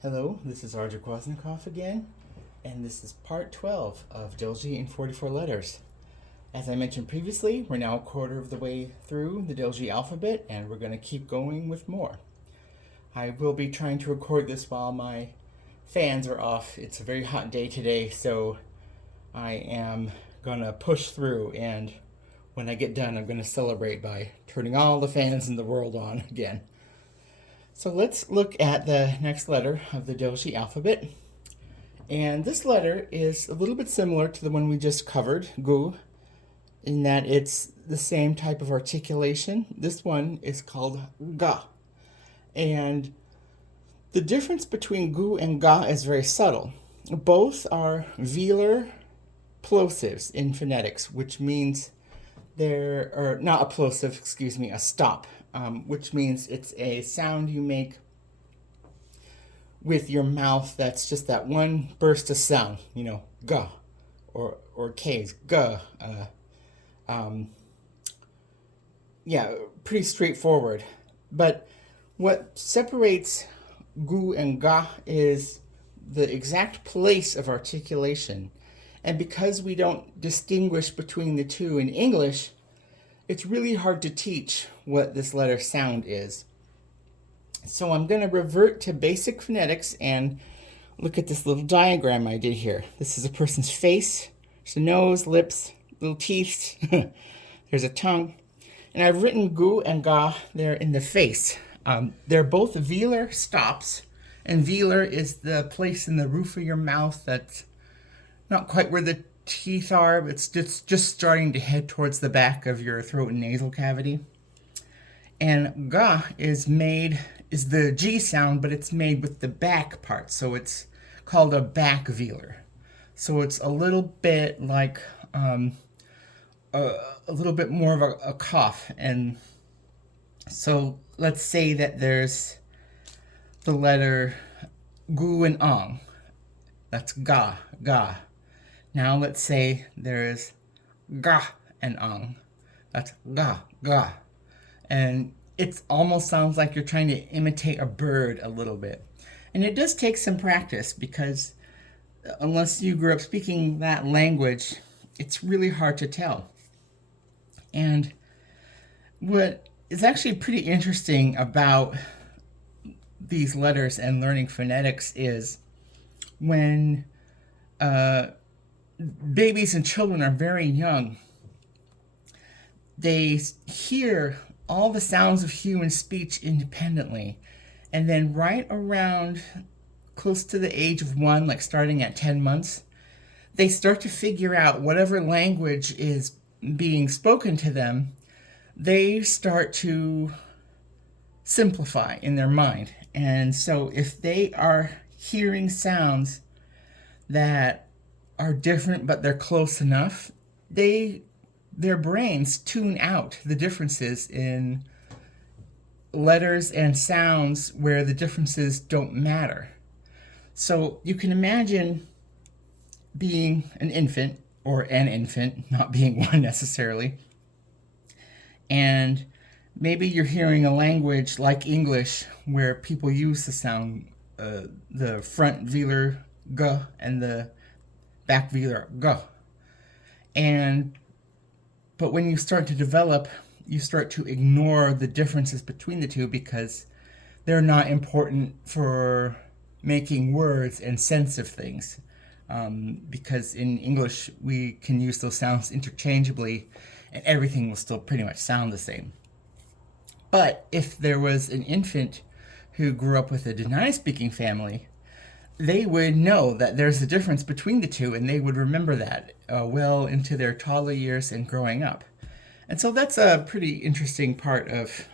Hello, this is Arjun Kwasnikov again, and this is part 12 of Delzhi in 44 letters. As I mentioned previously, we're now a quarter of the way through the Delzhi alphabet, and we're going to keep going with more. I will be trying to record this while my fans are off. It's a very hot day today, so I am going to push through, and when I get done, I'm going to celebrate by turning all the fans in the world on again. So let's look at the next letter of the Delzhi alphabet. And this letter is a little bit similar to the one we just covered, gu, in that it's the same type of articulation. This one is called ga. And the difference between gu and ga is very subtle. Both are velar plosives in phonetics, which means or not a plosive, excuse me, a stop, which means it's a sound you make with your mouth that's just that one burst of sound, ga, or k's, ga. Yeah, pretty straightforward. But what separates gu and ga is the exact place of articulation. And because we don't distinguish between the two in English, it's really hard to teach what this letter sound is. So I'm going to revert to basic phonetics and look at this little diagram I did here. This is a person's face. There's a nose, lips, little teeth. There's a tongue. And I've written gu and ga there in the face. They're both velar stops. And velar is the place in the roof of your mouth that's not quite where the teeth are, but it's just starting to head towards the back of your throat and nasal cavity. And ga is the G sound, but it's made with the back part, so it's called a back velar. So it's a little bit like a little bit more of a cough. And so let's say that there's the letter gu and ang. That's ga, ga. Now let's say there's ga and ang. That's ga, ga. And it almost sounds like you're trying to imitate a bird a little bit. And it does take some practice because unless you grew up speaking that language, it's really hard to tell. And what is actually pretty interesting about these letters and learning phonetics is when babies and children are very young, they hear all the sounds of human speech independently. And then right around close to the age of 1, like starting at 10 months, they start to figure out whatever language is being spoken to them. They start to simplify in their mind. And so if they are hearing sounds that are different but they're close enough, their brains tune out the differences in letters and sounds where the differences don't matter. So you can imagine being an infant, or an infant, not being one necessarily, and maybe you're hearing a language like English where people use the sound, the front velar g and the back velar g. But when you start to develop, you start to ignore the differences between the two because they're not important for making words and sense of things. Because in English, we can use those sounds interchangeably and everything will still pretty much sound the same. But if there was an infant who grew up with a Dena'ina speaking family, they would know that there's a difference between the two, and they would remember that well into their toddler years and growing up. And so that's a pretty interesting part of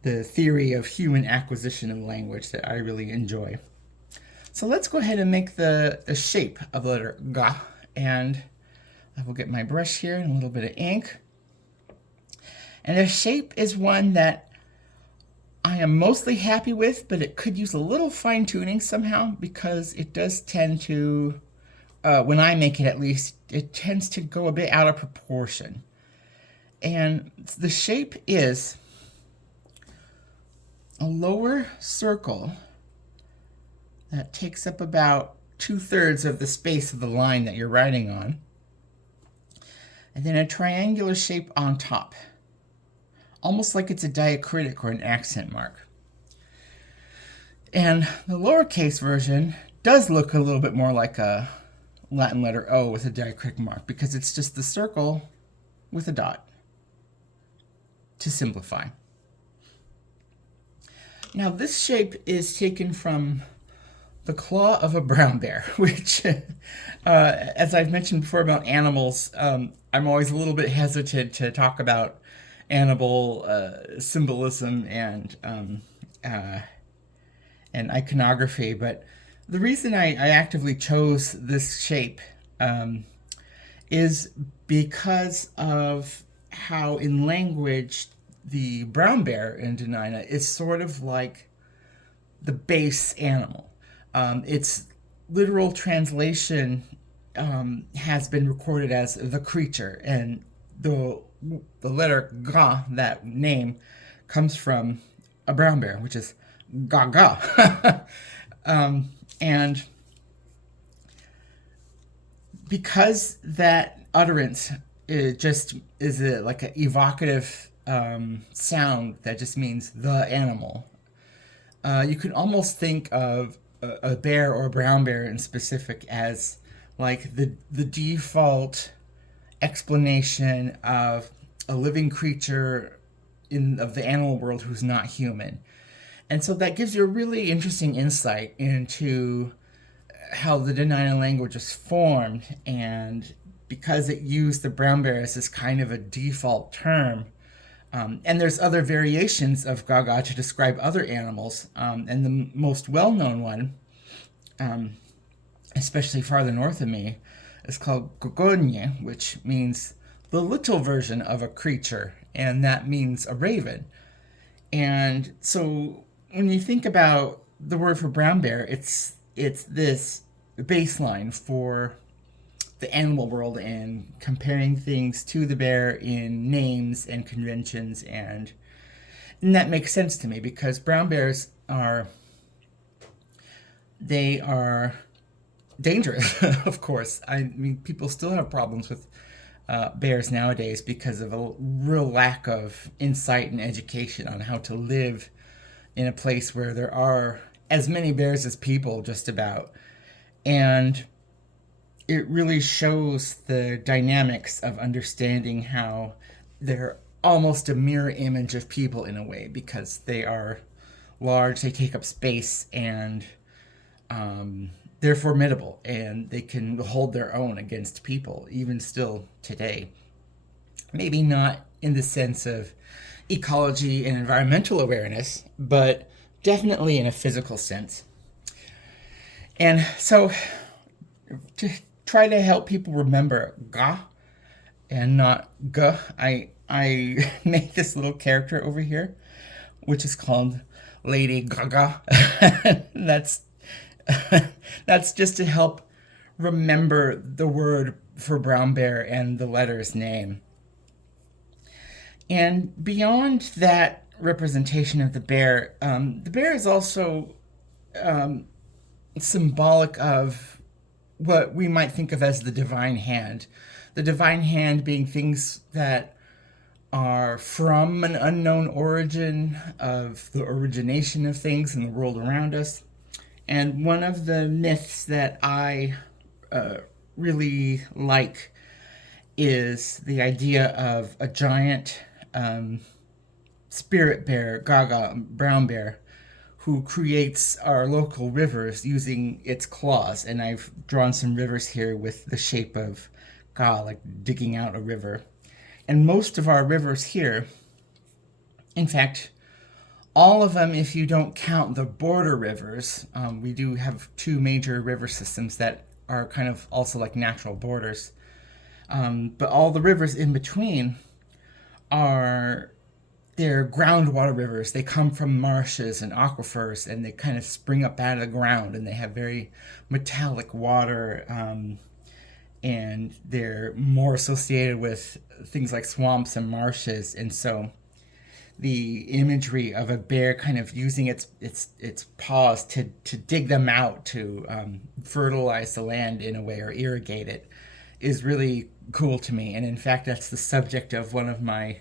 the theory of human acquisition of language that I really enjoy. So let's go ahead and make the shape of the letter ga, and I will get my brush here and a little bit of ink. And the shape is one that I am mostly happy with, but it could use a little fine-tuning somehow because it does tend to, when I make it at least, it tends to go a bit out of proportion. And the shape is a lower circle that takes up about 2/3 of the space of the line that you're writing on. And then a triangular shape on top, almost like it's a diacritic or an accent mark. And the lowercase version does look a little bit more like a Latin letter O with a diacritic mark, because it's just the circle with a dot, to simplify. Now this shape is taken from the claw of a brown bear, which, as I've mentioned before about animals, I'm always a little bit hesitant to talk about animal symbolism and iconography, but the reason I actively chose this shape is because of how in language the brown bear in Dena'ina is sort of like the base animal. Its literal translation has been recorded as the creature, and the letter ga, that name, comes from a brown bear, which is gaga. And because that utterance just is like an evocative sound that just means the animal, you can almost think of a bear or a brown bear in specific as like the default explanation of a living creature of the animal world who's not human. And so that gives you a really interesting insight into how the Dena'ina language is formed, and because it used the brown bear as this kind of a default term, and there's other variations of gaga to describe other animals, and the most well-known one, especially farther north of me, is called gogonye, which means the little version of a creature, and that means a raven. And so when you think about the word for brown bear, it's this baseline for the animal world and comparing things to the bear in names and conventions, and that makes sense to me because brown bears are dangerous. Of course, I mean, people still have problems with bears nowadays because of a real lack of insight and education on how to live in a place where there are as many bears as people, just about. And it really shows the dynamics of understanding how they're almost a mirror image of people in a way, because they are large, they take up space, and they're formidable, and they can hold their own against people, even still today. Maybe not in the sense of ecology and environmental awareness, but definitely in a physical sense. And so to try to help people remember ga and not g, I make this little character over here, which is called Lady Gaga. That's just to help remember the word for brown bear and the letter's name. And beyond that representation of the bear is also symbolic of what we might think of as the divine hand. The divine hand being things that are from an unknown origin, of the origination of things in the world around us. And one of the myths that I really like is the idea of a giant spirit bear, gaga, brown bear, who creates our local rivers using its claws. And I've drawn some rivers here with the shape of ga, like digging out a river. And most of our rivers here, in fact, all of them, if you don't count the border rivers, we do have two major river systems that are kind of also like natural borders. But all the rivers in between they're groundwater rivers. They come from marshes and aquifers, and they kind of spring up out of the ground, and they have very metallic water, and they're more associated with things like swamps and marshes. And so the imagery of a bear kind of using its paws to dig them out, to fertilize the land in a way or irrigate it, is really cool to me. And in fact, that's the subject of one of my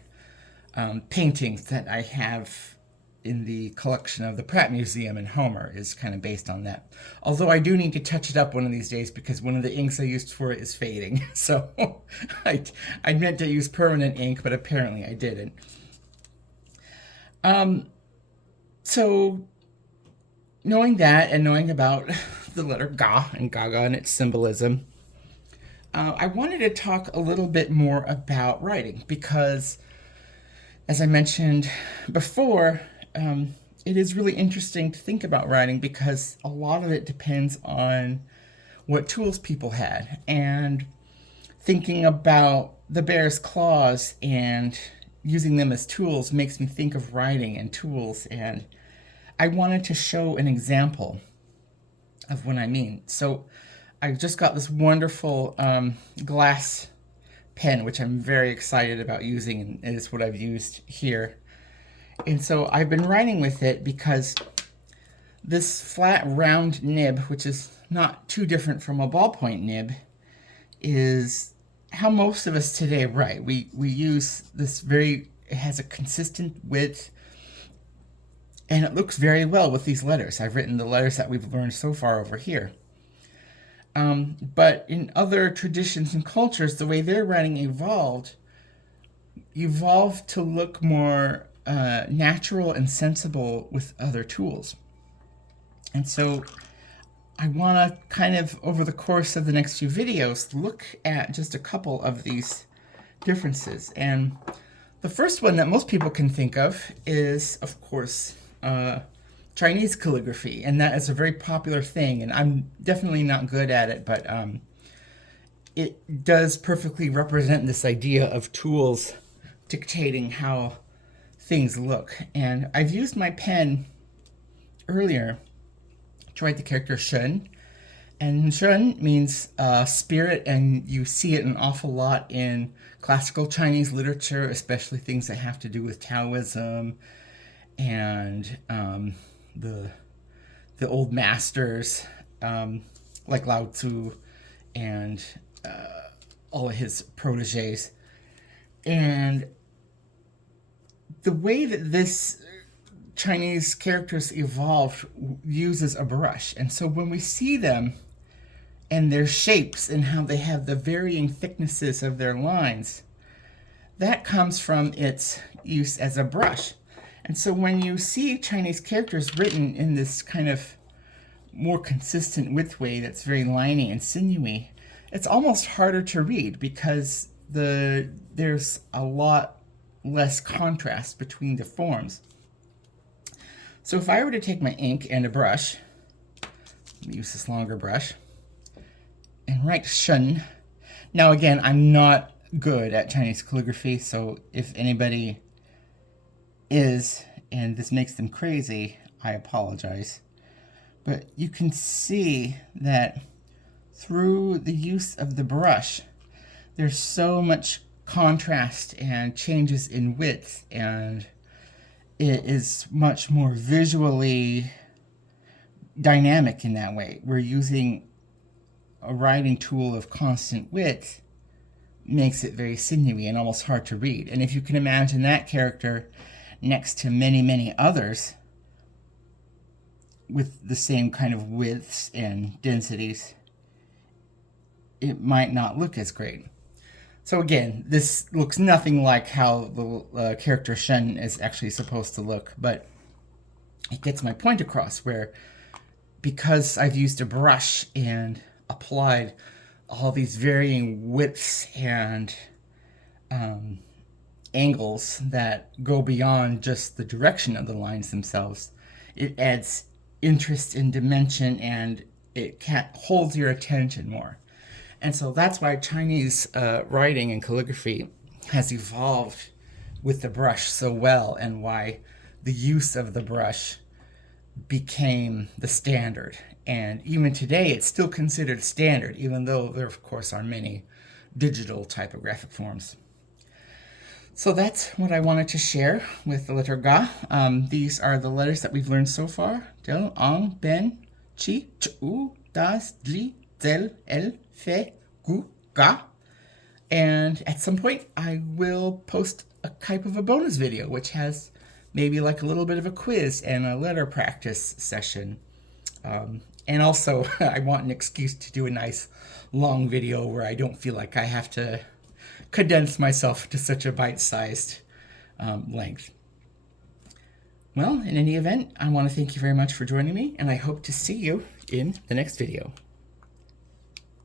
paintings that I have in the collection of the Pratt Museum in Homer, is kind of based on that. Although I do need to touch it up one of these days because one of the inks I used for it is fading. So I meant to use permanent ink, but apparently I didn't. So knowing that and knowing about the letter Ga and Gaga and its symbolism, I wanted to talk a little bit more about writing because, as I mentioned before, it is really interesting to think about writing because a lot of it depends on what tools people had. And thinking about the bear's claws and using them as tools makes me think of writing and tools. And I wanted to show an example of what I mean. So I just got this wonderful glass pen, which I'm very excited about using, and it's what I've used here. And so I've been writing with it because this flat round nib, which is not too different from a ballpoint nib, is how most of us today write. We use this it has a consistent width, and it looks very well with these letters. I've written the letters that we've learned so far over here. But in other traditions and cultures, the way their writing evolved to look more natural and sensible with other tools. And so I want to kind of, over the course of the next few videos, look at just a couple of these differences. And the first one that most people can think of is, of course, Chinese calligraphy, and that is a very popular thing, and I'm definitely not good at it, but it does perfectly represent this idea of tools dictating how things look. And I've used my pen earlier to write the character Shun, and Shun means spirit, and you see it an awful lot in classical Chinese literature, especially things that have to do with Taoism and the old masters like Lao Tzu and all of his proteges. And the way that this Chinese characters evolved uses a brush. And so when we see them and their shapes and how they have the varying thicknesses of their lines, that comes from its use as a brush. And so when you see Chinese characters written in this kind of more consistent width way that's very liney and sinewy, it's almost harder to read because there's a lot less contrast between the forms. So if I were to take my ink and a brush, let me use this longer brush, and write Shun. Now again, I'm not good at Chinese calligraphy, so if anybody is, and this makes them crazy, I apologize. But you can see that through the use of the brush, there's so much contrast and changes in width, and it is much more visually dynamic in that way. We're using a writing tool of constant width, makes it very sinewy and almost hard to read. And if you can imagine that character next to many, many others with the same kind of widths and densities, it might not look as great. So again, this looks nothing like how the character Shen is actually supposed to look, but it gets my point across, where because I've used a brush and applied all these varying widths and angles that go beyond just the direction of the lines themselves, it adds interest and dimension, and it holds your attention more. And so that's why Chinese writing and calligraphy has evolved with the brush so well, and why the use of the brush became the standard. And even today, it's still considered standard, even though there, of course, are many digital typographic forms. So that's what I wanted to share with the letter Ga. These are the letters that we've learned so far. Del, Ang, Ben, Chi, Chu, Das, Dli, Zel, El, Fe, Gu, Ga. And at some point, I will post a type of a bonus video, which has maybe like a little bit of a quiz and a letter practice session. And also, I want an excuse to do a nice long video where I don't feel like I have to condense myself to such a bite-sized length. Well, in any event, I want to thank you very much for joining me, and I hope to see you in the next video.